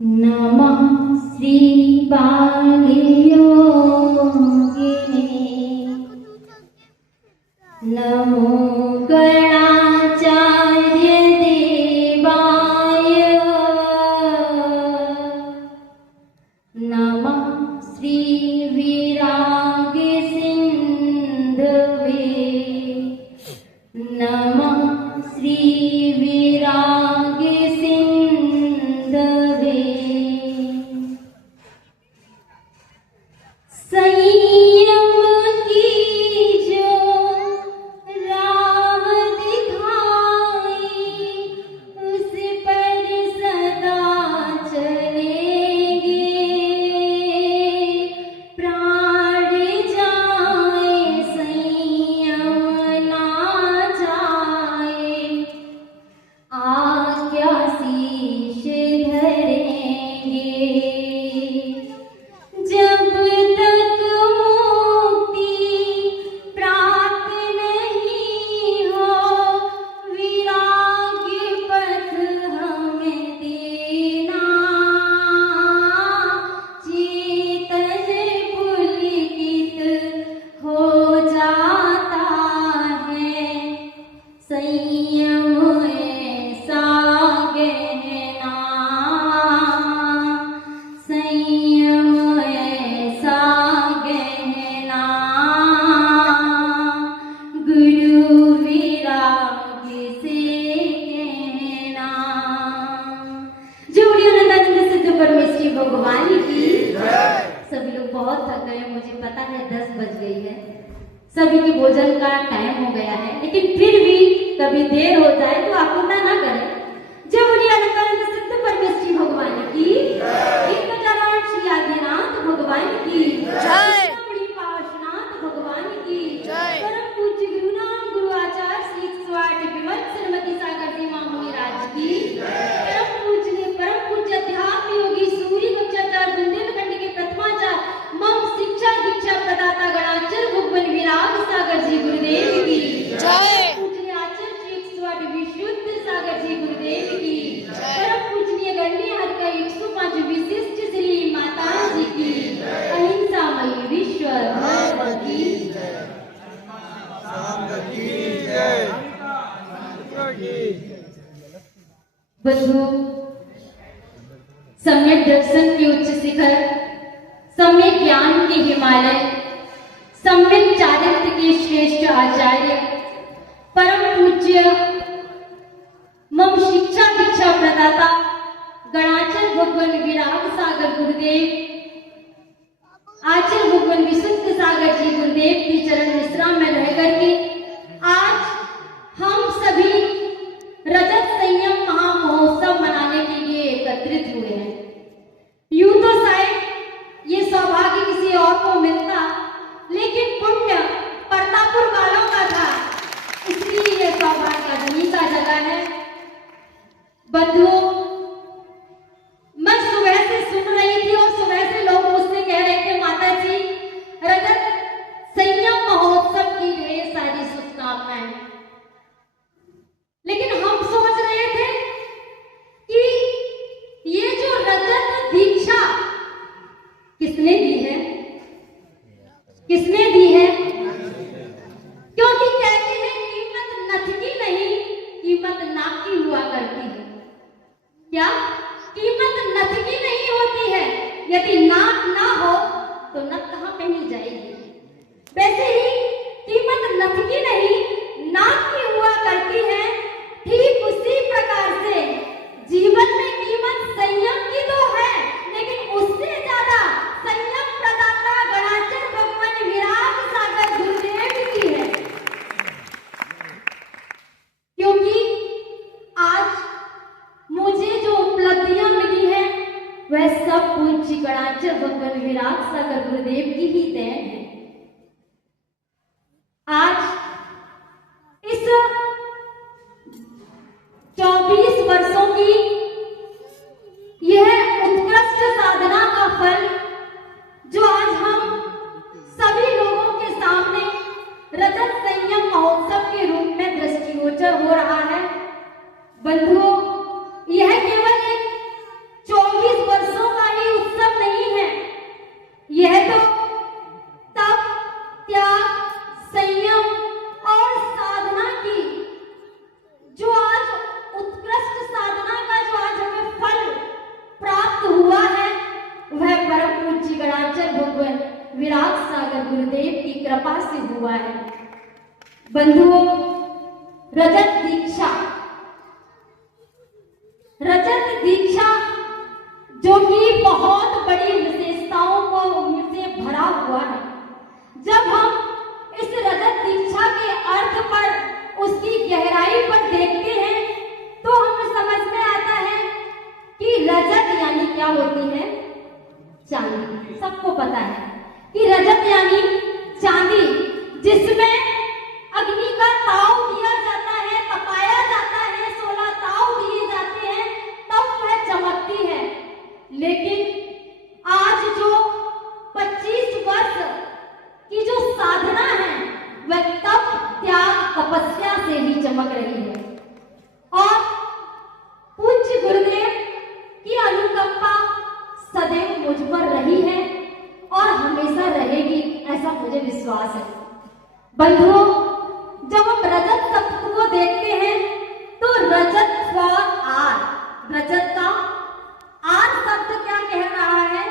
नमः श्री बालयोगिने नमो गणाचार्य देवाय नमः श्री विराग सिंधवे नमः श्री विराग सिंधवे संयम की जो राह दिखाई उस पर सदा चलेंगे प्राण जाए संयम ना जाए आज्ञा शीश धरेंगे जब तक मुक्ति प्राप्त नहीं हो विराग पथ हमें देना चेतन पुलकित हो जाता है संयम ऐसा गहना संयम ऐसा गहना गुरु विराग से कहना। जो नंदानंद सिद्ध परमेश्वरी भगवान की सभी लोग बहुत थक गए, मुझे पता है 10 बज गई है, सभी के भोजन का टाइम हो गया है, लेकिन फिर भी कभी देर हो जाए तो आकुलता ना करें। जय बोलिए अनंतानंद सिद्ध परमेश्वरी भगवान की, एक गजानन श्री आदिनाथ भगवान की जय, बड़ी पावनाथ भगवान की जय, परम पूज्य गुरुनाम गुरु आचार्य श्री 108 विमल श्रीमती सागर जी महाराज की परम पूज्य अध्यात्म योगी सूरी गुप्ताचार्य बुंदेलखंड के प्रथमाचार्य मम शिक्षा दीक्षा प्रदाता गणाचर भगवान विराग सागर जी गुरुदेव की जय, पूज्य आचार्य श्री 108 विशुद्ध सागर जी गुरुदेव की परम पूजनीय गणनीय हर का 105 विशिष्ट श्री माता जी की अहिंसामयी विश्व धर्म की बंधु, सम्यक दर्शन के उच्च शिखर, सम्यक ज्ञान के हिमालय, सम्यक चारित्र के श्रेष्ठ आचार्य परम पूज्य मम शिक्षा दीक्षा प्रदाता गणाचर भगवान विराग सागर गुरुदेव आचार्य भगवान विशुद्ध सागर जी गुरुदेव की चरण विश्राम में रह करके आज हम सभी रजत संयम महामहोत्सव मनाने के लिए एकत्रित हुए हैं। यूं तो शायद ये सौभाग्य किसी और को मिलता, लेकिन पुण्य परतापुर वालों का था, इसलिए ये सौभाग्य अग्नि का जगह है। बंधुओं, मैं सुबह से सुन रही थी और सुबह से लोग मुझसे कह रहे थे माता जी रजत संयम महोत्सव की ढेर सारी शुभकामनाएं, लेकिन हम सोच रहे थे कि ये जो रजत दीक्षा किसने दी है, किसने दी है? क्योंकि कहते हैं कीमत नथ की नहीं, कीमत नाक की हुआ करती है। क्या कीमत नथ की नहीं होती है? यदि नाक ना हो तो नथ कहाँ पहनी जाएगी? वैसे ही कीमत नथ की नहीं, नाक की हुआ करती है। ठीक उसी प्रकार से जीवन में कीमत संयम की तो है, लेकिन उससे ज्यादा संयम प्रदाता गणाचर भगवान विराग सागर गुरुदेव की है। क्योंकि आज मुझे जो उपलब्धियां मिली है वह सब पूज्य गणाचर भगवान विराग सागर गुरुदेव की ही देन है। आज इस 24 वर्षों की यह उत्कृष्ट साधना का फल जो आज हम सभी लोगों के सामने रजत संयम महोत्सव के रूप में दृष्टिगोचर हो रहा है। बंधुओं, यह केवल एक 24 विराग सागर गुरुदेव की कृपा से हुआ है। बंधुओं, रजत दीक्षा जो कि बहुत बड़ी विशेषताओं को से भरा हुआ है। जब हम इस रजत दीक्षा के अर्थ पर, उसकी गहराई पर देखते हैं तो हमें समझ में आता है कि रजत यानी क्या होती है? चांदी। सबको पता है कि रजत यानी चांदी, जिसमें अग्नि का ताव दिया जाता है, तपाया जाता है, 16 ताव दिए जाते हैं, तब वह चमकती है। लेकिन आज जो 25 वर्ष की जो साधना है वह तप, त्याग, तपस्या से ही चमक रही है। और पूज्य गुरुदेव की अनुकंपा सदैव मुझ पर रही है और हमेशा रहेगी, ऐसा मुझे विश्वास है। बंधुओं, जब हम रजत शब्द को देखते हैं तो रजत फॉर आर, रजत का आर शब्द क्या कह रहा है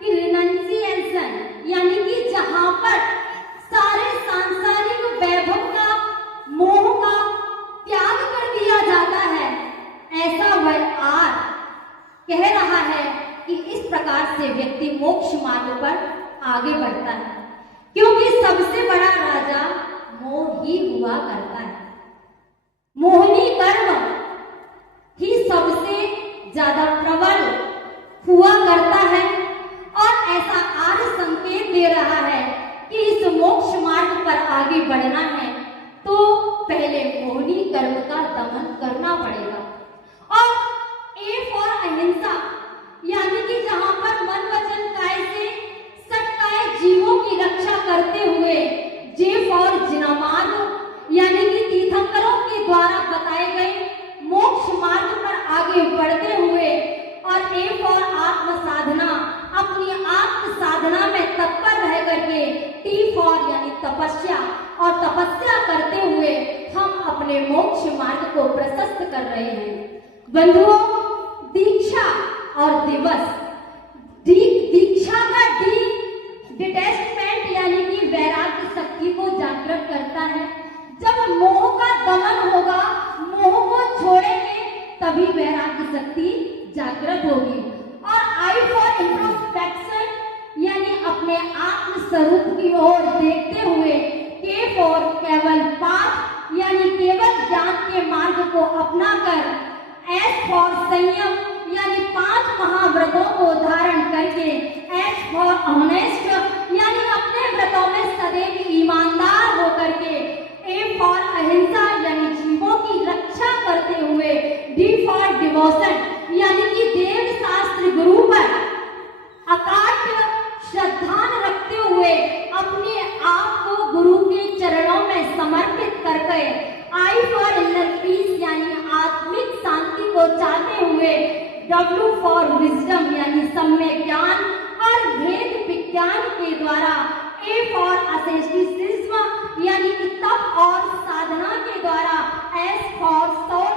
कि रिनंसिएशन, यानी कि जहां पर सारे सांसारिक वैभव का, मोह का त्याग कर दिया जाता है, ऐसा वह आर कह रहा है कि इस प्रकार से व्यक्ति मोक्ष मार्ग पर आगे बढ़ता है। क्योंकि सबसे बड़ा राजा मोह ही हुआ करता है। मोहनी कर्म ही सबसे ज्यादा प्रबल हुआ करता है और ऐसा आर्य संकेत दे रहा है कि इस मोक्ष मार्ग पर आगे बढ़ना है तो पहले मोहनी कर्म का दमन करना पड़ेगा। और ए फॉर अहिंसा, यानी कि जहां पर मन, वचन, काय से सटकाए जीवों की रक्षा करते हुए, जे फॉर जिनामार्ग, यानी कि तीर्थंकरों के द्वारा बताए गए मोक्ष मार्ग पर आगे बढ़ते हुए, और ए फॉर आत्म साधना, अपनी आत्म साधना में तत्पर रह करके, टी फॉर यानी तपस्या, और तपस्या करते हुए हम अपने मोक्ष मार्ग को प्रशस्त कर रहे हैं। बंधुओं, दीक्षा और दिवस, दीक्षा का डी डिटैचमेंट यानी कि वैराग्य शक्ति को जागृत करता है। जब मोह का दमन होगा, मोह को छोड़ेंगे, तभी वैराग्य शक्ति जागृत होगी। और आई फॉर इंट्रोस्पेक्शन, यानी अपने आत्म स्वरूप की ओर देखते हुए, के फॉर केवल पाठ, यानी केवल ज्ञान के मार्ग को अपनाकर, एस फॉर संयम, यानी 5 महाव्रतों को धारण करके, एस फॉर ऑनेस्ट, यानी अपने व्रतों में सदैव ईमानदार होकर के, ए फॉर अहिंसा, यानी जीवों की रक्षा करते हुए, डी फॉर डिवोशन, यानी कि देव शास्त्र गुरु पर अकाट श्रद्धा रखते हुए अपने आप को गुरु के चरणों में समर्पित करके, आई फॉर इनर पीस, यानी आत्मिक शांति को चाहते हुए, डब्ल्यू फॉर विजडम, यानी सम्यक ज्ञान और भेद विज्ञान के द्वारा, ए फॉर असेस्टिसिज्म, यानी कि तप और साधना के द्वारा, एस फॉर सोल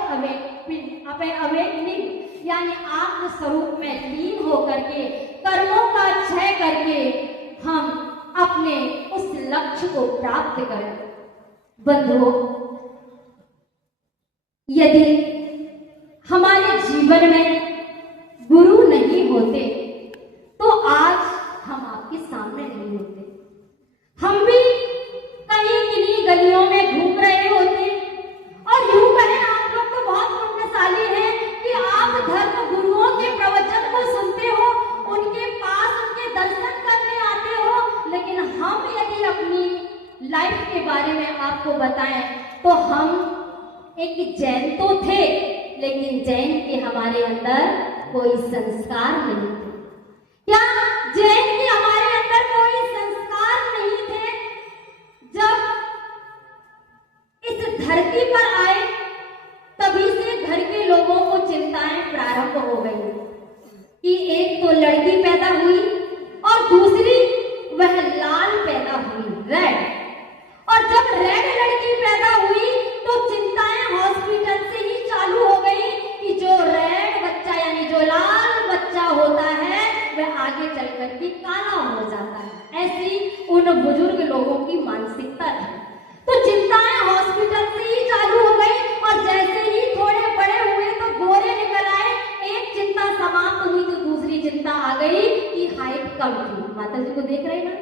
अवेकनिंग, यानी आत्म स्वरूप में लीन होकर के, कर्मों का क्षय करके हम अपने उस लक्ष्य को प्राप्त करें। बंधुओं, यदि हमारे जीवन में गुरु नहीं होते तो आज हम आपके सामने नहीं होते। हम भी कहीं किन्हीं गलियों में घूम रहे होते और यूं कहें, आप लोग तो बहुत पुण्यशाली हैं कि आप धर्म गुरुओं के प्रवचन को सुनते हो, उनके पास उनके दर्शन करने आते हो। लेकिन हम यदि अपनी लाइफ के बारे में आपको बताएं तो हम एक जैन तो थे, लेकिन जैन के हमारे अंदर कोई संस्कार नहीं थे। क्या जैन के हमारे अंदर कोई संस्कार नहीं थे? जब इस धरती पर आए तभी से घर के लोगों को चिंताएं प्रारंभ हो गई कि एक तो लड़की पैदा हुई और दूसरी वह लाल पैदा हुई, रेड। और जब रेड लड़की पैदा हुई तो चिंताएं हॉस्पिटल से ही चालू हो गई कि जो रेड बच्चा यानी जो लाल बच्चा होता है वह आगे चल करके काला हो जाता है। ऐसी उन बुजुर्ग लोगों की मानसिकता थी। तो चिंताएं हॉस्पिटल से ही चालू हो गई और जैसे ही थोड़े बड़े हुए तो गोरे निकल आए। एक चिंता समाप्त हुई तो दूसरी चिंता आ गई कि हाइट कम थी। माता जी को देख रहे ना,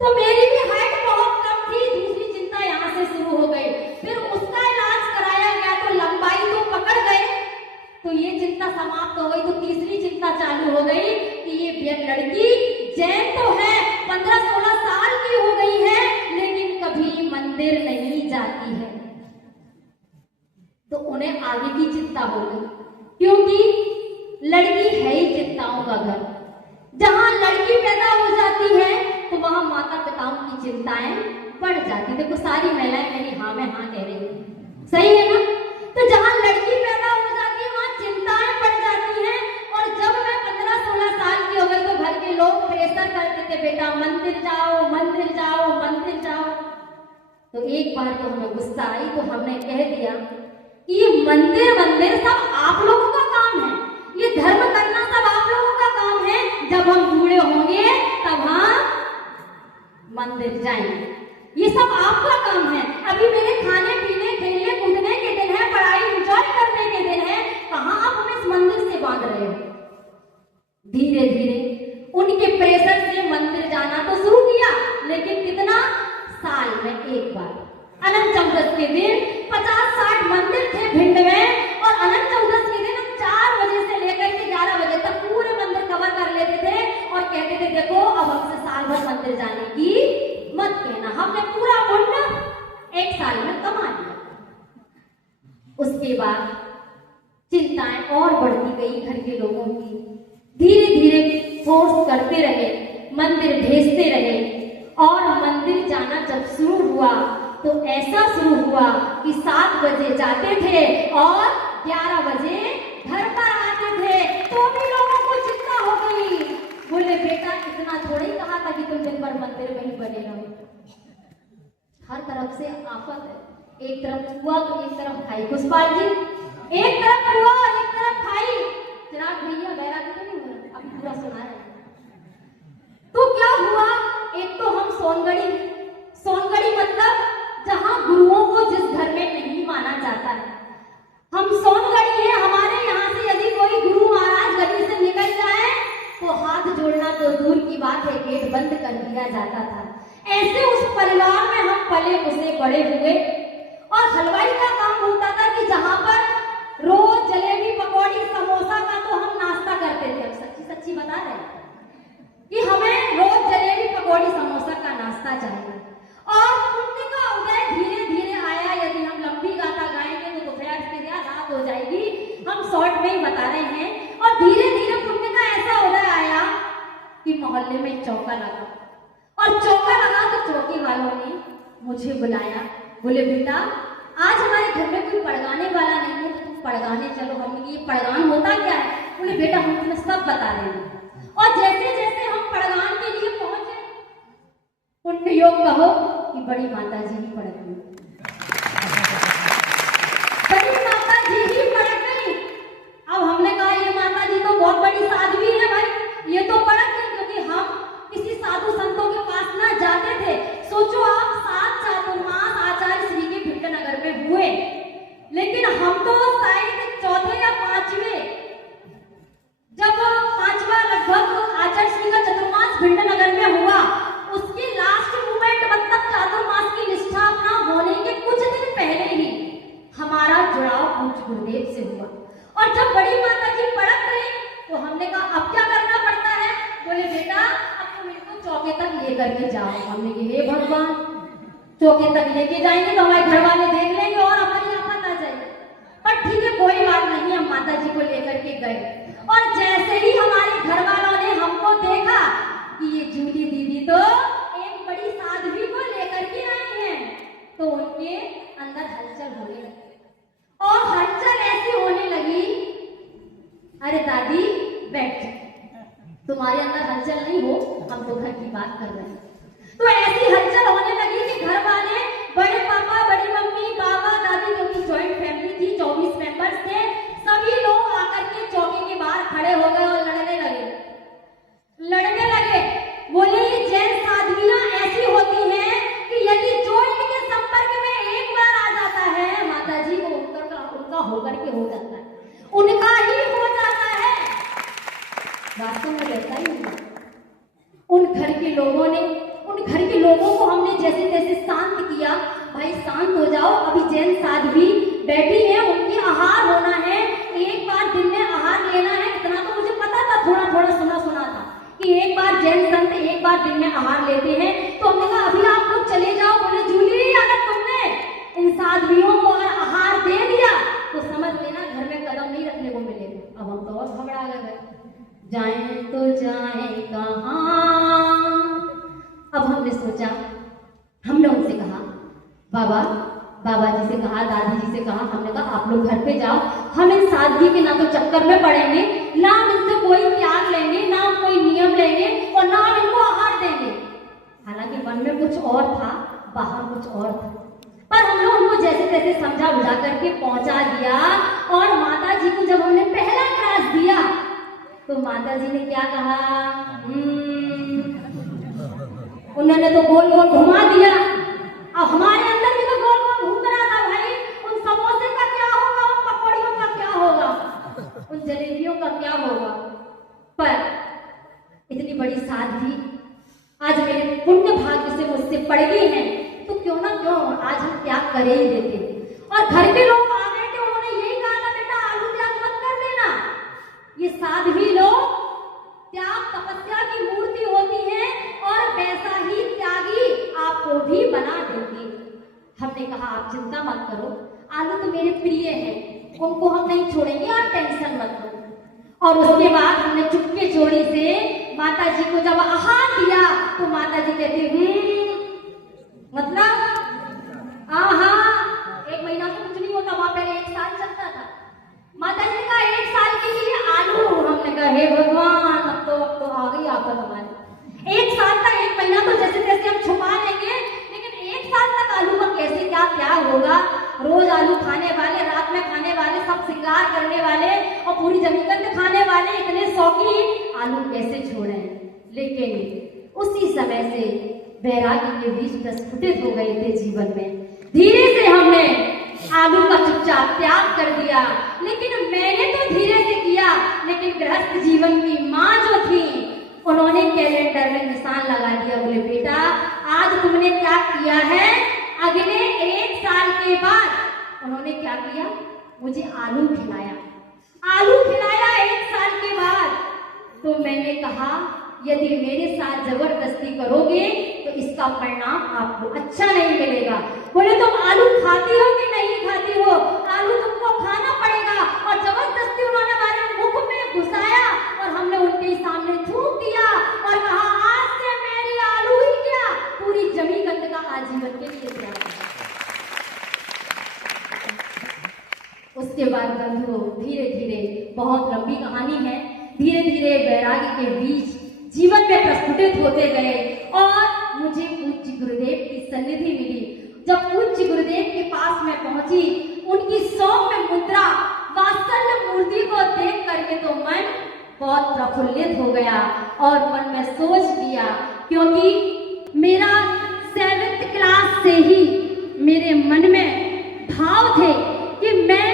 तो मेरी भी हाइट बहुत कम थी। दूसरी चिंता यहाँ से शुरू हो गई। फिर उसका इलाज कराया गया तो लंबाई तो पकड़ गए, तो ये चिंता समाप्त हो गई। तो तीसरी चिंता चालू हो गई कि ये लड़की जैन तो है, 15-16 साल की हो गई है, लेकिन कभी मंदिर नहीं जाती है। तो उन्हें आगे की चिंता हो गई, क्योंकि लड़की है ही चिंताओं का घर। जहां लड़की पैदा हो जाती है तो वहां माता पिताओं की चिंताएं बढ़ जाती। देखो सारी महिलाएं मेरी हाँ में हाँ कह रही है, सही है ना। तो जहां लड़की पैदा हो जाती है वहां चिंताएं बढ़ जाती हैं। और जब मैं 15-16 साल की हो गई तो घर के लोग प्रेशर करते थे, बेटा मंदिर जाओ, मंदिर जाओ, मंदिर जाओ। तो एक बार तो हमें गुस्सा आई, तो हमने कह दिया कि ये मंदिर सब आप लोगों का काम है, ये धर्म करना सब आप लोगों का काम है। जब हम बूढ़े होंगे तब हम मंदिर जाएंगे, ये सब आपका काम है। अभी मेरे खाने पीने खेलने कूदने के दिन है, पढ़ाई एंजॉय करने के दिन है, कहां आप हमें इस मंदिर से बांध रहे हो। धीरे धीरे उनके प्रेशर से मंदिर जाना तो शुरू किया, लेकिन कितना, साल में एक बार। अनंत चतुर्दशी के दिन 50-60 मंदिर थे भिंड में, और अनंत चतुर्दशी के दिन हम 4 बजे से लेकर के 11 बजे तक पूरे मंदिर कवर कर लेते थे और कहते थे देखो अब हमसे साल भर मंदिर जाने की मत कहना, हमने पूरा पुण्य 1 साल में कमा लिया। उसके बाद चिंताएं और बढ़ती गई घर के लोगों की। धीरे धीरे फोर्स करते रहे, मंदिर भेजते रहे, और मंदिर जाना जब शुरू हुआ तो ऐसा शुरू हुआ कि 7 बजे जाते थे और 11 बजे घर पर आते थे। तो भी लोगों को चिंता हो गई, बोले बेटा इतना थोड़ी कहा था कि तुम दिन भर मंदिर में ही बने रहो। हर तरफ से आफत है, एक तरफ हुआ तो एक तरफ खाई। पुष्पाल जी, एक तरफ हुआ और एक तरफ खाई। चिराग भैया बैरा तो नहीं हुआ, अभी पूरा सुना है। तो क्या हुआ, एक तो हम सोनगढ़ी मतलब जहां गुरुओं को जिस घर में नहीं माना जाता है, हम सोनगढ़ी है। हमारे यहाँ से यदि कोई गुरु महाराज गली से निकल जाए तो हाथ जोड़ना तो दूर की बात है, गेट बंद कर दिया जाता था। ऐसे उस परिवार में हम पले उसे बड़े हुए। और हलवाई का काम होता था कि जहां पर रोज जलेबी पकौड़ी समोसा का तो हम नाश्ता करते थे। अब सच्ची सच्ची बता रहे हैं कि हमें रोज जलेबी पकौड़ी समोसा का नाश्ता चाहिए। और पुण्य का उदय धीरे धीरे आया। यदि हम लंबी गाथा गाएंगे तो दोपहर से रात हो जाएगी, हम शॉर्ट में ही बता रहे हैं। और धीरे धीरे पुण्य का ऐसा उदय आया कि मोहल्ले में चौका लगा, और चौका लगा तो चौकी वालों ने मुझे बुलाया, बोले बेटा आज हमारे घर में कोई पड़गाने वाला नहीं है तो तुम पड़गाने चलो। हमने ये पड़गान होता क्या है? बोले बेटा हम तुम्हें सब बता देंगे। और जैसे जैसे हम पड़गान के लिए पहुंचे, पुण्य योग कहो कि बड़ी माता जी ही पड़क गई, बड़ी माता जी ही पड़क गई। अब हमने कहा ये माता जी तो बहुत बड़ी साध्वी है भाई, ये तो पड़क गई, क्योंकि हम किसी साधु संतों के पास ना जाते थे। सोचो आप 7 चातुर्मास आचार्य श्री के भिंड नगर में हुए, लेकिन हम तो शायद 4थे या 5वें, जब 5वां लगभग आचार्य श्री का चतुर्मास भिंड नगर में हुआ, उसके लास्ट मोमेंट मतलब चातुर्मास की निष्ठा ना होने के कुछ दिन पहले ही हमारा जुड़ाव पूज्य गुरुदेव से हुआ। और जब बड़ी माता जी पड़क गई तो हमने कहा अब क्या करना पड़ता है? बोले बेटा अब तुम इनको चौके तक लेकर के जाओ। हमने कहा हे भगवान, चौके तक लेके जाएंगे तो हमारे घर वाले देख लेंगे और हमारी आफत आ जाएगी। पर ठीक है कोई बात नहीं, हम माता जी को लेकर के गए। और जैसे ही हमारे घर वालों ने हमको देखा कि ये जूली दीदी तो एक बड़ी साध्वी को लेकर के आई हैं, तो उनके अंदर हलचल होने लगी। और हलचल ऐसी होने लगी, अरे दादी बैठ जाओ, तुम्हारे अंदर हलचल नहीं हो, हम तो घर की बात कर रहे हैं। तो ऐसी हलचल होने लगी कि घर वाले, बड़े पापा, बड़ी मम्मी, बाबा, दादी, क्योंकि ज्वाइंट फैमिली थी, 24 मेंबर्स थे, सभी लोग आकर के चौकी के बाहर खड़े हो गए और लड़ने लगे। वास्तव में वैसा ही हुआ। उन घर के लोगों को हमने जैसे तैसे शांत किया। भाई शांत हो जाओ, अभी जैन साध्वी बैठी है, उनकी आहार होना है, एक बार दिन में आहार लेना है। इतना तो मुझे पता था, थोड़ा थोड़ा सुना था कि एक बार जैन संत एक बार दिन में आहार लेते हैं। तो हमने कहा अभी आप लोग चले जाओ। बोले जूली, अगर तुमने इन साध्वियों को अगर आहार दे दिया तो समझ लेना घर में कदम नहीं रखने को मिलेगा। अब हम तो और घबरा गए, जाएं तो जाएं कहाँ। अब हमने सोचा, हमने उनसे कहा बाबा जी से कहा, दादी जी से कहा, हमने कहा आप लोग घर पे जाओ, हम इन सादगी के ना तो चक्कर में पड़ेंगे, ना हम इनसे कोई त्याग लेंगे, ना हम कोई नियम लेंगे और ना हम इनको आहार देंगे। हालांकि मन में कुछ और था, बाहर कुछ और था, पर हम लोग उनको जैसे तैसे समझा बुझा करके पहुंचा दिया। और माता जी को जब हमने पहला ग्रास दिया तो माता जी ने क्या कहा, उन्होंने तो गोल गोल घुमा दिया। अब हमारे अंदर भी तो गोल गोल घूम रहा था भाई, उन समोसे का क्या होगा, उन पकौड़ियों का क्या होगा, उन जलेबियों का क्या होगा। पर इतनी बड़ी साध्वी आज मेरे पुण्य भाग्य से मुझसे पड़ गई है, तो क्यों ना क्यों आज हम त्याग करे ही देते। और घर के लोग आ गए थे, उन्होंने यही कहा था बेटा आलू त्याग मत कर देना। ये साध्वी लोग त्याग तपस्या की मूर्ति होती है और वैसा ही त्यागी आपको भी बना देंगे। हमने कहा आप चिंता मत करो, आलू तो मेरे प्रिय हैं, उनको हम नहीं छोड़ेंगे, आप टेंशन मत लो। और उसके बाद हमने चुपके चोरी से माता जी को जब आहार दिया तो माता जी कहती मतलब आहा, 1 महीना तो कुछ नहीं होता, वहां पहले 1 साल चलता था। माता जी ने कहा 1 साल के लिए आलू। हमने कहा हे भगवान, अब तो आ गई आफत हमारी। 1 साल का 1 महीना तो जैसे तैसे हम छुपा लेंगे, लेकिन 1 साल तक आलू का कैसे क्या त्याग होगा। रोज आलू खाने वाले, रात में खाने वाले, सब श्रृंगार करने वाले और पूरी जमीन खाने वाले, इतने शौकीन, आलू कैसे छोड़े। लेकिन उसी समय से वैराग्य के बीज प्रस्फुटित हो गए थे जीवन में। धीरे से हमने आलू का चुपचाप त्याग कर दिया, लेकिन मैंने तो धीरे से किया, लेकिन गृहस्थ जीवन की माँ जो थी उन्होंने कैलेंडर में निशान लगा दिया। बोले बेटा आज तुमने त्याग किया है, अगले 1 साल के बाद। उन्होंने क्या किया, मुझे आलू खिलाया 1 साल के बाद। तो मैंने कहा यदि मेरे साथ जबरदस्ती करोगे तो इसका परिणाम आपको अच्छा नहीं मिलेगा। बोले तुम आलू खाती हो कि नहीं खाती हो, आलू तुमको खाना पड़ेगा। और जबरदस्ती उन्होंने हमारे मुख में घुसाया और हमने उनके सामने थूक दिया और कहा आज से मेरी आलू ही क्या, पूरी जमी गंद का आजीवन के लिए त्याग। उसके बाद बंधु धीरे धीरे, बहुत लंबी कहानी है, धीरे धीरे वैराग्य के बीज जीवन में प्रस्फुटित होते गए और मुझे पूज्य गुरुदेव की सन्निधि मिली। जब पूज्य गुरुदेव के पास मैं पहुंची, उनकी सौम्य मुद्रा, वात्सल्य मूर्ति को देख करके तो मन बहुत प्रफुल्लित हो गया और मन में सोच लिया, क्योंकि मेरा 7th क्लास से ही मेरे मन में भाव थे कि मैं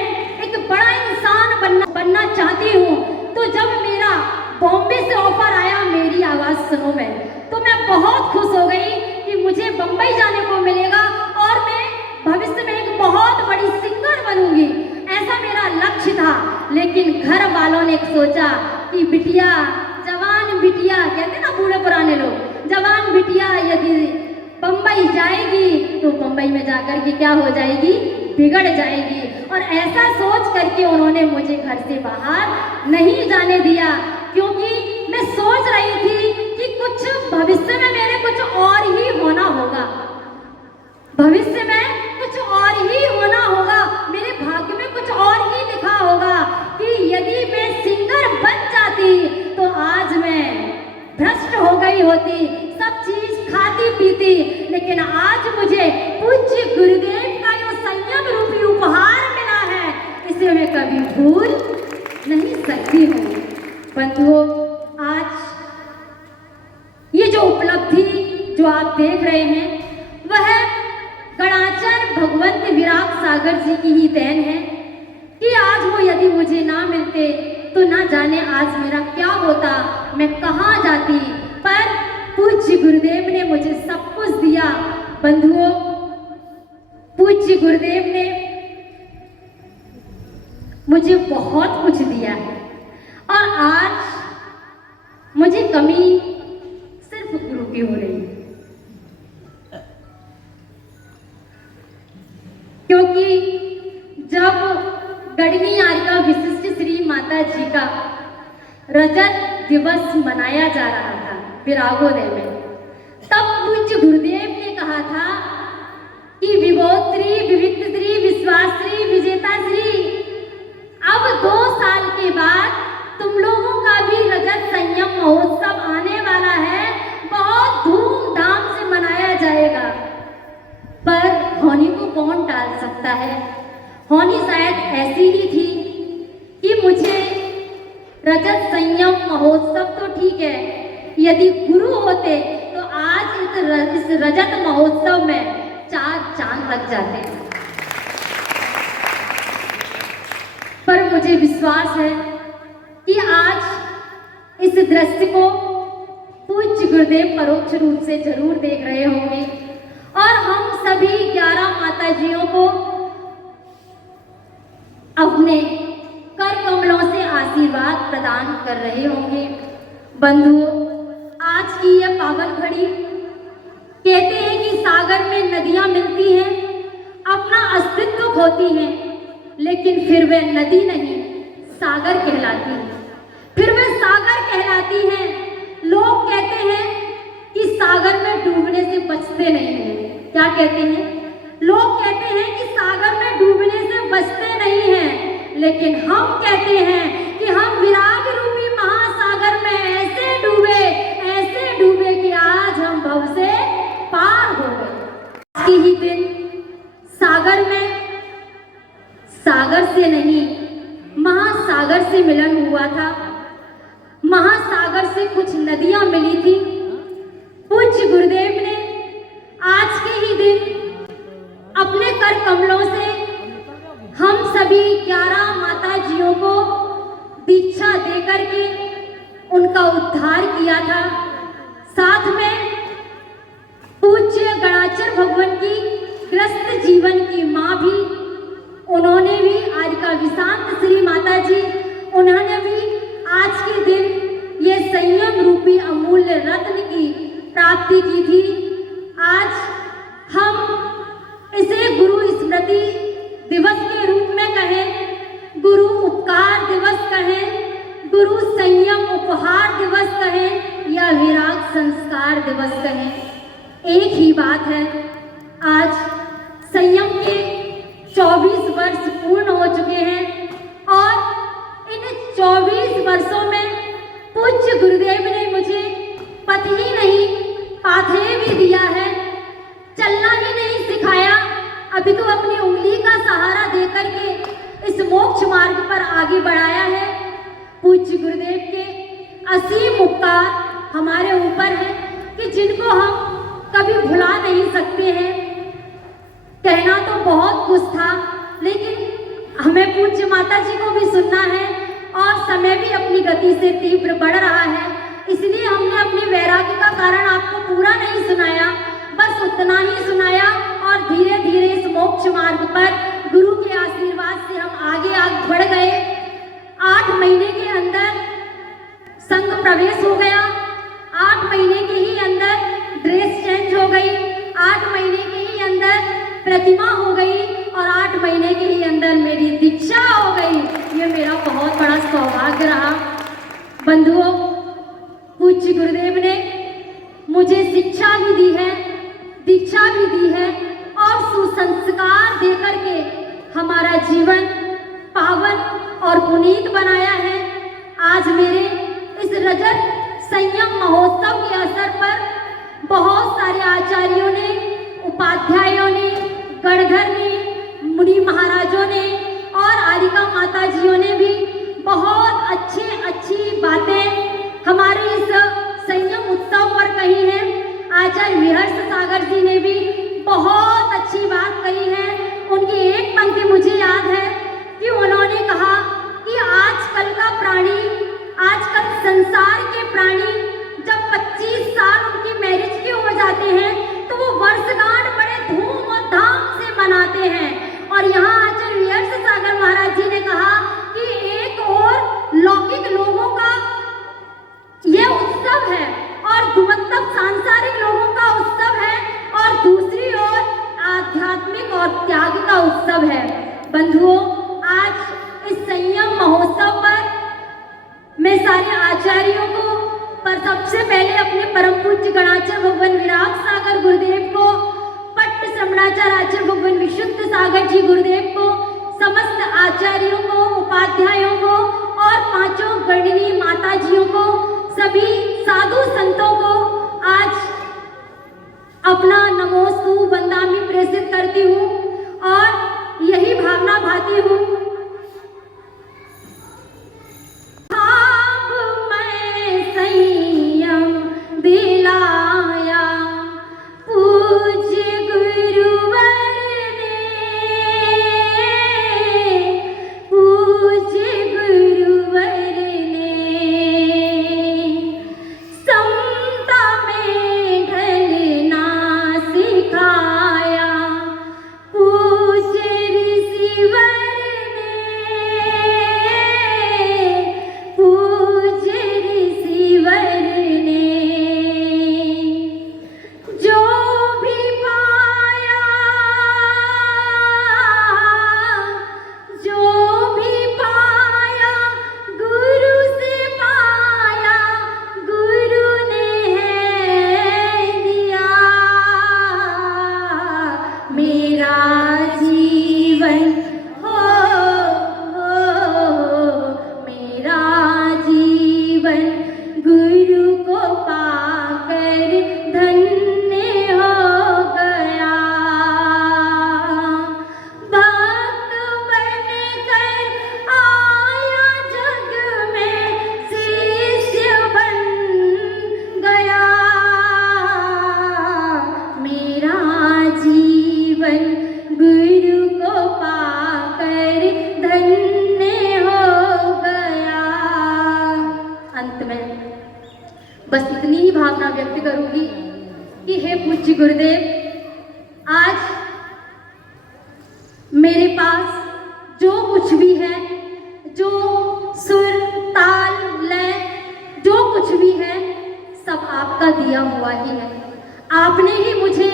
एक बड़ा इंसान बनना चाहती हूँ। तो जब मेरा बॉम्बे से ऑफर आया मेरी आवाज सुनो में, तो मैं बहुत खुश हो गई कि मुझे बम्बई जाने को मिलेगा और मैं भविष्य में एक बहुत बड़ी सिंगर बनूंगी, ऐसा मेरा लक्ष्य था। लेकिन घर वालों ने सोचा कि बिटिया, जवान बिटिया, कहते ना बूढ़े पुराने लोग, जवान बिटिया यदि बम्बई जाएगी तो बम्बई में जाकर के क्या हो जाएगी, बिगड़ जाएगी। और ऐसा सोच करके उन्होंने मुझे घर से बाहर नहीं जाने दिया, क्योंकि मैं सोच रही थी कि कुछ भविष्य में मेरे कुछ और ही होना होगा, भविष्य में कुछ और ही होना होगा, मेरे भाग्य में कुछ और ही लिखा होगा कि यदि मैं सिंगर बन जाती तो आज मैं भ्रष्ट हो गई होती, सब चीज खाती पीती। लेकिन आज मुझे पूज्य गुरुदेव का जो संयम रूपी उपहार मिला है, इसे मैं कभी भूल नहीं सकती हूँ। बंधुओं, आज ये जो उपलब्धि जो आप देख रहे हैं वह गणाचार्य भगवंत विराग सागर जी की ही देन है कि आज वो यदि मुझे ना मिलते तो ना जाने आज मेरा क्या होता, मैं कहाँ जाती। पर पूज्य गुरुदेव ने मुझे सब कुछ दिया। बंधुओं, पूज्य गुरुदेव ने मुझे बहुत कुछ दिया है और आज मुझे कमी सिर्फ गुरु की हो रही है, क्योंकि जब गढ़नी आर्या विशिष्ट श्री माता जी का रजत दिवस मनाया जा रहा था विरागोदय में, तब पूज्य गुरुदेव ने कहा था कि विभोत्री विविक्तश्री विश्वासश्री विजेताश्री, अब 2 साल के बाद तुम लोगों का भी रजत संयम महोत्सव आने वाला है, बहुत धूमधाम से मनाया जाएगा। पर होनी को कौन टाल सकता है। होनी शायद ऐसी ही थी कि मुझे रजत संयम महोत्सव तो ठीक है, यदि गुरु होते तो आज इस रजत महोत्सव में 4 चांद लग जाते। पर मुझे विश्वास है कि आज इस दृश्य को पूज्य गुरुदेव परोक्ष रूप से जरूर देख रहे होंगे और हम सभी 11 माताजियों को अपने कर कमलों से आशीर्वाद प्रदान कर रहे होंगे। बंधुओं, आज की यह पावन घड़ी, कहते हैं कि सागर में नदियां मिलती हैं, अपना अस्तित्व खोती हैं, लेकिन फिर वे नदी नहीं सागर कहलाती हैं, फिर वे सागर कहलाती हैं। लोग कहते हैं कि सागर में डूबने से बचते नहीं हैं। क्या कहते हैं? लोग कहते हैं कि सागर में डूबने से बचते नहीं हैं, लेकिन हम कहते हैं कि हम विराग रूपी महासागर में ऐसे डूबे कि आज हम भव से पार हो गए। आज ही दिन सागर में सागर से नहीं महासागर से मिलन हुआ था। महासागर से कुछ नदियां मिली थी। पूज्य गुरुदेव ने आज के ही दिन अपने कर कमलों से हम सभी 11 माताजियों को दीक्षा देकर के उनका उद्धार किया था। साथ में पूज्य गणाचर भगवान की ग्रस्त जीवन की माँ भी, उन्होंने भी आज का विशांत श्री माता जी, उन्होंने भी आज के दिन ये संयम रूपी अमूल्य रत्न की प्राप्ति की थी। आज हम इसे गुरु स्मृति दिवस के रूप में कहें, गुरु उपकार दिवस कहें, गुरु संयम उपहार दिवस कहें या विराग संस्कार दिवस कहें, एक ही बात है। आज संयम के 24 वर्ष पूर्ण हो चुके हैं और इन 24 वर्षों में पूज्य गुरुदेव ने मुझे पथ ही नहीं पाथे भी दिया है, चलना ही नहीं सिखाया, अभी तो अपनी उंगली का सहारा देकर के इस मोक्ष मार्ग पर आगे बढ़ाया है। पूज्य गुरुदेव के असीम उपकार हमारे ऊपर है कि जिनको हम कभी भुला नहीं सकते हैं। कहना तो बहुत कुछ था, लेकिन हमें पूज्य माता जी को भी सुनना है और समय भी अपनी गति से तीव्र बढ़ रहा है, इसलिए हमने अपने वैराग्य का कारण आपको पूरा नहीं सुनाया, बस उतना ही सुनाया और धीरे धीरे इस मोक्ष मार्ग पर गुरु के आशीर्वाद से हम आगे बढ़ गए। 8 महीने के अंदर संघ प्रवेश हो गया, 8 महीने के ही अंदर ड्रेस चेंज हो गई, 8 महीने के ही अंदर प्रतिमा हो गई और 8 महीने के ही अंदर मेरी दीक्षा हो गई। ये मेरा बहुत बड़ा सौभाग्य रहा। बंधुओं, पूज्य गुरुदेव ने मुझे शिक्षा भी दी है, दीक्षा भी दी है और सुसंस्कार देकर के हमारा जीवन पावन और पुनीत बनाया है। आज मेरे इस रजत संयम महोत्सव के अवसर पर बहुत सारे आचार्यों ने, उपाध्यायों ने, गणधर ने, मुनि महाराजों ने और आरिका माताजियों ने भी बहुत अच्छी बातें हमारे इस संयम उत्सव पर कही हैं। आचार्य विहर्ष सागर जी ने भी बहुत अच्छी बात कही है। उनकी एक पंक्ति मुझे याद है कि उन्होंने कहा कि आजकल का प्राणी आचार्यों को, पर सबसे पहले अपने परम पूज्य गणाचार्य भगवान विराग सागर गुरुदेव को, पट्ट श्रमणाचार्य आचार्य भगवान विशुद्ध सागर जी गुरुदेव को, समस्त आचार्यों को, उपाध्यायों को और पांचों गणनी माताजियों को, सभी साधु संतों को आज अपना नमोस्तु वंदामि प्रेषित करती हूँ और यही भावना भाती हूँ। आप मैं संयम दिलाया पूज्य गुरुवर ने, पूज्य गुरुवर ने समता में ढलना सिखाया, पूज्य ऋषिवर ने, पूज्य ऋषिवर ने जो भी पाया, जो भी पाया गुरु से पाया, गुरु ने दिया मेरा जीवन हो, मेरा जीवन गुरु को पाकर धन्य हो गया। भक्त बनकर आया जग में, शिष्य बन गया मेरा जीवन गुरु को पाकर धन्य हो गया। अंत में बस इतनी ही भावना व्यक्त करूंगी कि हे पूज्य गुरुदेव, आज मेरे पास जो कुछ भी है, जो सुर ताल लय जो कुछ भी है, सब आपका दिया हुआ ही है। आपने ही मुझे,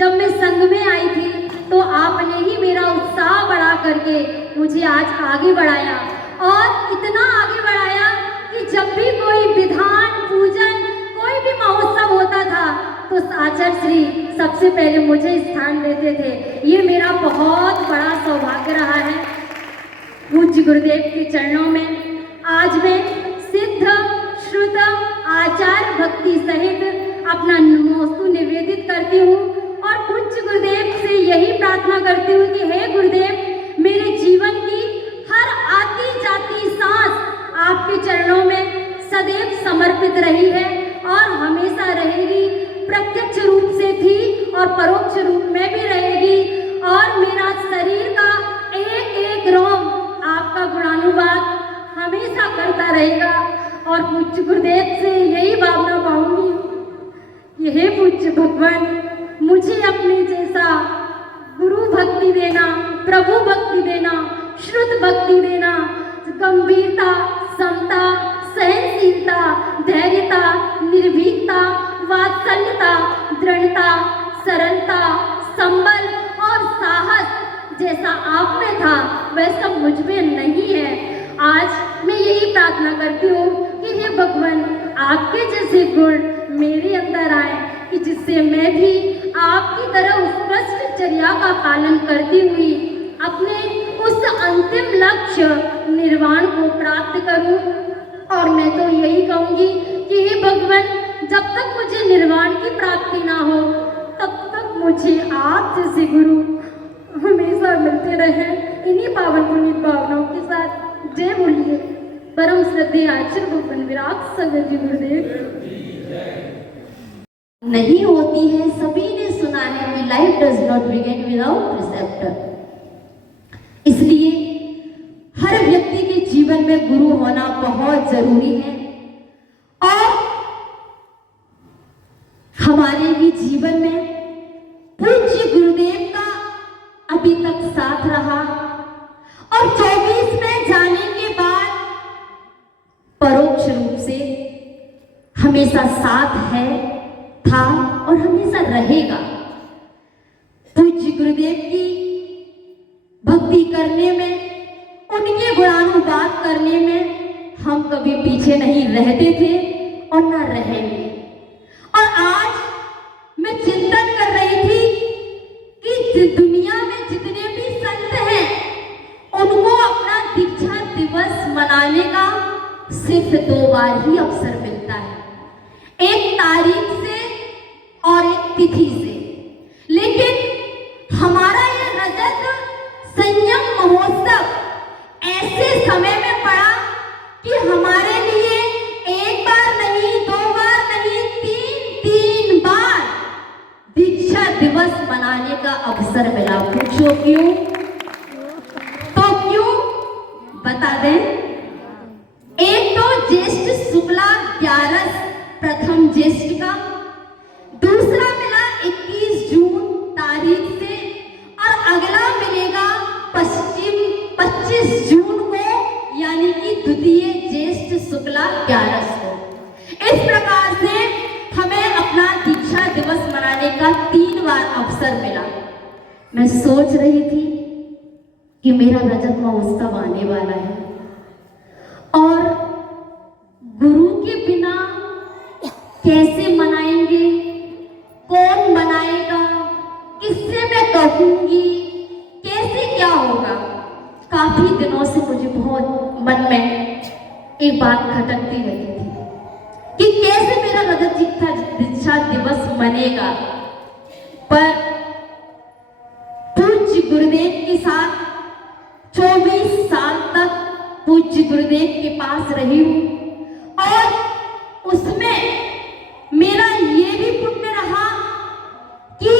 जब मैं संघ में आई थी तो आपने ही मेरा उत्साह बढ़ा करके मुझे आज आगे बढ़ाया और इतना आगे बढ़ाया कि जब भी कोई विधान पूजन कोई भी महोत्सव होता था तो आचार्य श्री सबसे पहले मुझे स्थान देते थे। ये मेरा बहुत बड़ा सौभाग्य रहा है। पूज्य गुरुदेव के चरणों में आज मैं सिद्ध श्रुत आचार भक्ति सहित अपना नमोस्तु निवेदित करती हूँ और पूज्य गुरुदेव से यही प्रार्थना करती हूँ कि हे गुरुदेव, मेरे जीवन की हर आती जाती सांस आपके चरणों में सदैव समर्पित रही है और हमेशा रहेगी। प्रत्यक्ष रूप से थी और परोक्ष रूप में भी रहेगी और मेरा शरीर का एक एक रोम आपका गुणानुवाद हमेशा करता रहेगा। और पूज्य गुरुदेव से यही भावना पाऊंगी कि हे पूज्य भगवान, मुझे अपने जैसा गुरु भक्ति देना, प्रभु भक्ति देना, श्रुत भक्ति देना, गंभीरता, समता, सहनशीलता, धैर्यता, निर्भीकता, वात्सल्यता, दृढ़ता, सरलता, संबल और साहस जैसा आप में था वैसा मुझ में नहीं है। आज मैं यही प्रार्थना करती हूँ कि हे भगवान, आपके जैसे गुण मेरे अंदर आए कि जिससे मैं भी आपकी तरह उत्कृष्ट चर्या का पालन करती हुई अपने उस अंतिम लक्ष्य निर्वाण को प्राप्त करूं। और मैं तो यही कहूंगी कि हे भगवान, जब तक मुझे निर्वाण की प्राप्ति ना हो तब तक मुझे आप जैसे गुरु हमेशा मिलते रहे। इन्हीं पावन पुनीत भावनाओं के साथ जय बोलिए परम श्रद्धेय आचार्य भगवान विराग सागर जी गुरुदेव। नहीं होती है, सभी ने सुना है कि life does not begin without preceptor. इसलिए हर व्यक्ति के जीवन में गुरु होना बहुत जरूरी है और हमारे भी जीवन में पूज्य गुरुदेव का अभी तक साथ रहा और 24 में जाने के बाद परोक्ष रूप से हमेशा साथ है, था और हमेशा रहेगा। पूज्य गुरुदेव की भक्ति करने में, उनके गुणानुवाद करने में हम कभी पीछे नहीं रहते थे और ना रहेंगे। और आज मैं चिंतन कर रही थी कि दुनिया में जितने भी संत हैं उनको अपना दीक्षा दिवस मनाने का सिर्फ 2 बार ही अवसर मिलता है, एक तारीख से और एक तिथि से। लेकिन हमारा ये रजत संयम महोत्सव ऐसे समय में पड़ा कि हमारे लिए 1 बार नहीं, 2 बार नहीं, 3 बार दीक्षा दिवस मनाने का अवसर मिला। पूछो क्यों? तो क्यों बता दें। एक तो ज्येष्ठ शुक्ला 11 प्रथम ज्येष्ठ का, दूसरा मिला 21 जून तारीख से, और अगला मिलेगा 25 जून को, यानी कि द्वितीय ज्येष्ठ शुक्ला 11 को। इस प्रकार से हमें अपना दीक्षा दिवस मनाने का 3 बार अवसर मिला। मैं सोच रही थी कि मेरा रजत महोत्सव आने वाला है और गुरु के बिना कैसे मनाएंगे, कौन मनाएगा, किससे मैं कहूंगी, कैसे क्या होगा। काफी दिनों से मुझे बहुत मन में एक बात खटकती रहती थी कि कैसे मेरा रजत दीक्षा दिवस मनेगा। पर पूज्य गुरुदेव के साथ 24 साल तक पूज्य गुरुदेव के पास रही हूं और उसमें मेरा ये भी पुण्य रहा कि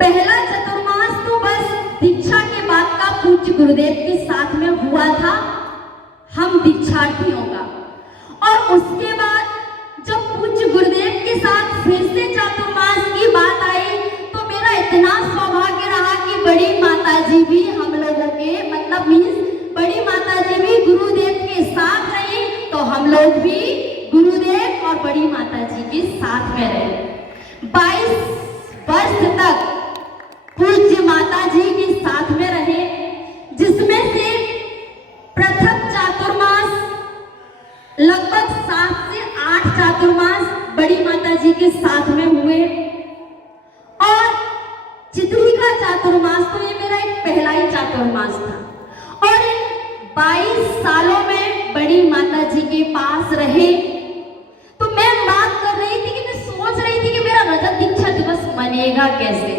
पहला चतुर्मास तो बस दीक्षा के बाद का पूज्य गुरुदेव के साथ में हुआ था, हम दीक्षार्थियों का। और उसके बाद जब पूज्य गुरुदेव के साथ फिर से चातुर्मास की बात आई तो मेरा इतना सौभाग्य रहा कि बड़ी माताजी भी हम लोगों के मतलब बड़ी माताजी भी गुरुदेव के साथ रही, तो हम लोग भी गुरुदेव और बड़ी माताजी के साथ में रहे। 22 वर्ष तक पूज्य माताजी के साथ में रहे, जिसमें से प्रथम चातुर्मास लगभग 7 से 8 चातुर्मास बड़ी माताजी के साथ में हुए, और चित्री का चातुर्मास तो ये मेरा एक पहला ही चातुर्मास था। और इन 22 सालों में बड़ी माताजी के पास रहे, तो मैं बात कर रही थी कि मैं सोच रही थी कि मेरा रजत दीक्षा दिवस मनेगा कैसे।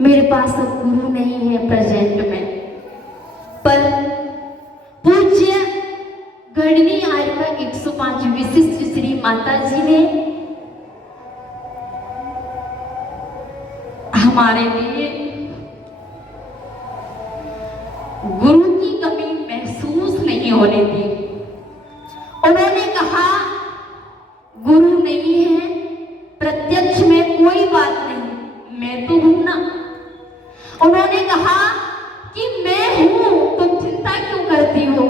मेरे पास गुरु नहीं है प्रेजेंट में, पर पूज्य गणनी आर्य का 105 विशिष्ट श्री माता जी ने हमारे लिए गुरु की कमी महसूस नहीं होने दी। उन्होंने कहा गुरु नहीं है प्रत्यक्ष में कोई बात नहीं, मैं तो हूं ना। उन्होंने कहा कि मैं हूं, तुम चिंता क्यों करती हो,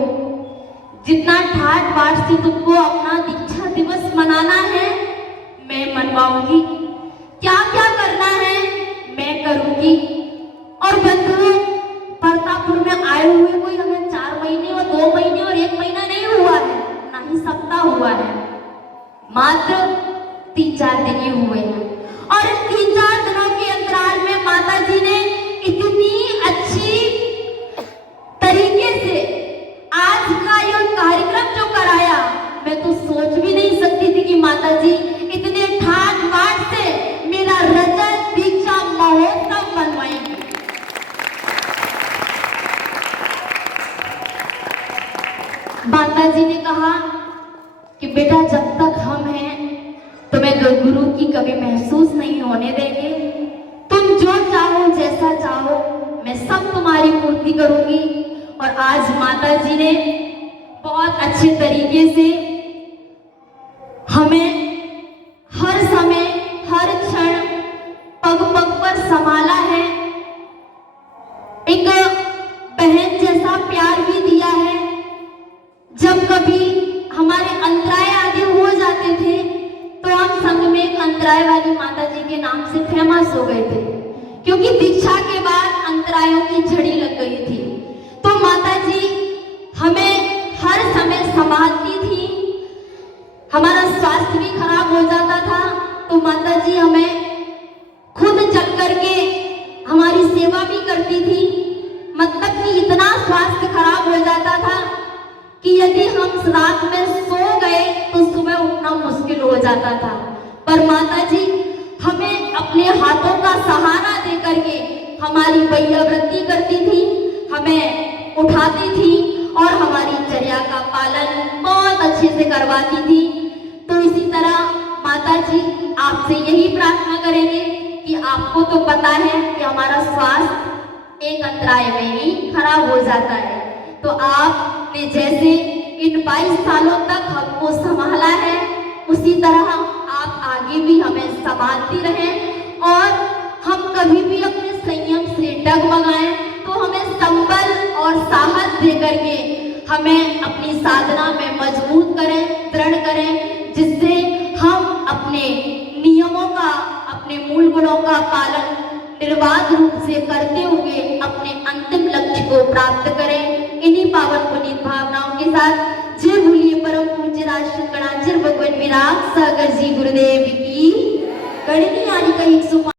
जितना ठाट बाट से तुमको अपना दीक्षा दिवस मनाना है मैं मनवाऊंगी, क्या क्या करना है मैं करूंगी। और बंधुओं, परतापुर में आए हुए कोई हमें 4 महीने और 2 महीने और 1 महीना नहीं हुआ है, ना ही सप्ताह हुआ है, मात्र 3-4 दिन ही हुए हैं। और इन 3-4 दिनों के अंतराल में माता जी ने इतनी अच्छी तरीके से आज का यह कार्यक्रम जो कराया, मैं तो सोच भी नहीं सकती थी कि माता जी इतने ठाट बाट से मेरा रजत दीक्षा महोत्सव बनवाएंगे। माता जी ने कहा कि बेटा जब तक हम हैं तुम्हें गुरु की कभी महसूस नहीं होने देंगे, तुम जो चाहो जैसा चाहो मैं सब तुम्हारी पूर्ति करूंगी। और आज माता जी ने बहुत अच्छे तरीके से हमें हर समय हर क्षण पग पग पर संभाला है, एक बहन जैसा प्यार भी दिया है। जब कभी हमारे अंतराय आदि हो जाते थे तो हम संघ में एक अंतराय वाली माता जी के नाम से फेमस हो गए थे, क्योंकि दीक्षा के बाद अंतरायों की झड़ी लग गई थी। तो माता जी हमें संभालती थी। हमारा स्वास्थ्य भी खराब हो जाता था तो माता जी हमें खुद चल करके हमारी सेवा भी करती थी। मतलब कि इतना स्वास्थ्य खराब हो जाता था कि यदि हम रात में सो गए तो सुबह उठना मुश्किल हो जाता था। पर माता जी हमें अपने हाथों का सहारा दे करके हमारी वैयावृत्ति करती थी, हमें उठाती थी और हमारी चर्या का पालन बहुत अच्छे से करवाती थी। तो इसी तरह माता जी आपसे यही प्रार्थना करेंगे कि आपको तो पता है कि हमारा स्वास्थ्य एक अंतराय में ही खराब हो जाता है, तो आपने जैसे इन 22 सालों तक हमको संभाला है उसी तरह आप आगे भी हमें संभालती रहें और हम कभी भी अपने संयम से डगमगाएं तो हमें संबल और साहस दे करके हमें अपनी साधना में मजबूत करें, दृढ़ करें, जिससे हम अपने नियमों का, अपने मूल गुणों का पालन निर्बाध रूप से करते हुए अपने अंतिम लक्ष्य को प्राप्त करें। इन्हीं पावन पुनीत भावनाओं के साथ जय बोलिए परम पूज्य राष्ट्र गणाचार्य भगवान विराग सागर जी गुरुदेव की। गणित आदि का 105